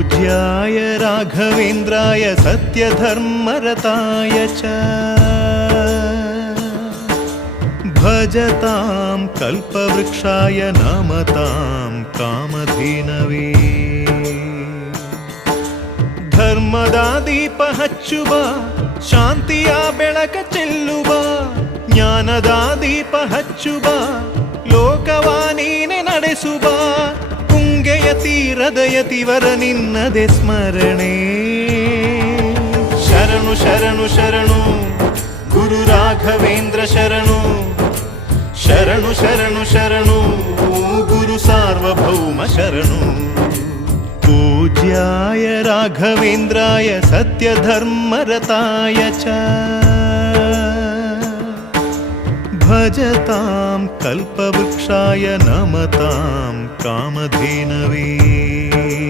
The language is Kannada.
पूज्याय राघवेन्द्राय सत्यधर्मरताय च भजतां कल्पवृक्षाय नमतां कामधेनवे ಧರ್ಮದ ದೀಪ ಹಚ್ಚುವ ಶಾಂತಿಯ ಬೆಳಕ ಚೆಲ್ಲುವ ಜ್ಞಾನದ ದೀಪ ಹಚ್ಚುವ ಲೋಕವ ನೀನೆ ನಡೆಸುವ ತುಂಗೆಯ ತೀರದ ಯತಿವರ ನಿನ್ನದೆ ಸ್ಮರಣೆ ಶರಣು ಶರಣು ಶರಣು ಗುರು ರಾಘವೇಂದ್ರ ಶರಣು ಶರಣು ಶರಣು ಶರಣು ಗುರು ಸಾರ್ವಭೌಮ ಶರಣು पूज्याय राघवेन्द्राय सत्यधर्मरताय च भजतां कल्पवृक्षाय नमतां कामधेनवे